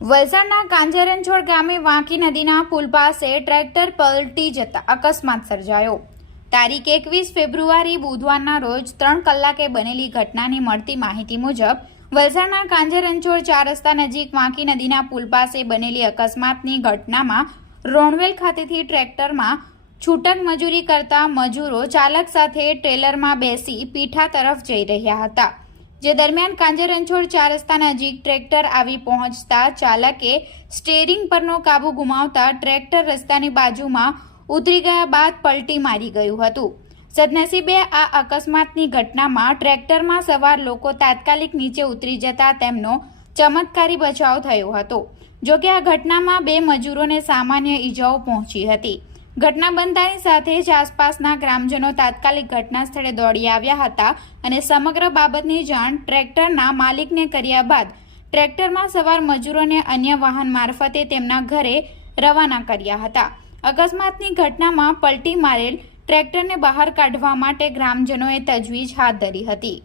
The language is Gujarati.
વલસાડના કાંજરનછોડ ગામે વાંકી નદીના પુલ પાસે ટ્રેક્ટર પલટી જતા અકસ્માત સર્જાયો. તારીખ એકવીસ ફેબ્રુઆરી બુધવારના રોજ ત્રણ કલાકે બનેલી ઘટનાની મળતી માહિતી મુજબ, વલસાડના કાંજરનછોડ ચાર રસ્તા નજીક વાંકી નદીના પુલ પાસે બનેલી અકસ્માતની ઘટનામાં રોણવેલ ખાતેથી ટ્રેક્ટરમાં છૂટક મજૂરી કરતા મજૂરો ચાલક સાથે ટ્રેલરમાં બેસી પીઠા તરફ જઈ રહ્યા હતા. જે દરમિયાન કાંજરંછોડ ચાર રસ્તા નજીક ટ્રેક્ટર આવી પહોંચતા ચાલકે સ્ટેરિંગ પરનો કાબુ ગુમાવતા ટ્રેક્ટર રસ્તાની બાજુમાં ઉતરી ગયા બાદ પલટી મારી ગયું હતું. સદનસીબે આ અકસ્માતની ઘટનામાં ટ્રેક્ટરમાં સવાર લોકો તાત્કાલિક નીચે ઉતરી જતા તેમનો ચમત્કારી બચાવ થયો હતો, જોકે આ ઘટનામાં બે મજૂરોને સામાન્ય ઈજાઓ પહોંચી હતી. ઘટના બનતાની સાથે જ આસપાસના ગ્રામજનો તાત્કાલિક ઘટના સ્થળે દોડી આવ્યા હતા અને સમગ્ર બાબતની જાણ ટ્રેક્ટરના માલિકને કર્યા બાદ ટ્રેક્ટરમાં સવાર મજૂરોને અન્ય વાહન મારફતે તેમના ઘરે રવાના કર્યા હતા. અકસ્માતની ઘટનામાં પલટી મારેલ ટ્રેક્ટરને બહાર કાઢવા માટે ગ્રામજનોએ તજવીજ હાથ ધરી હતી.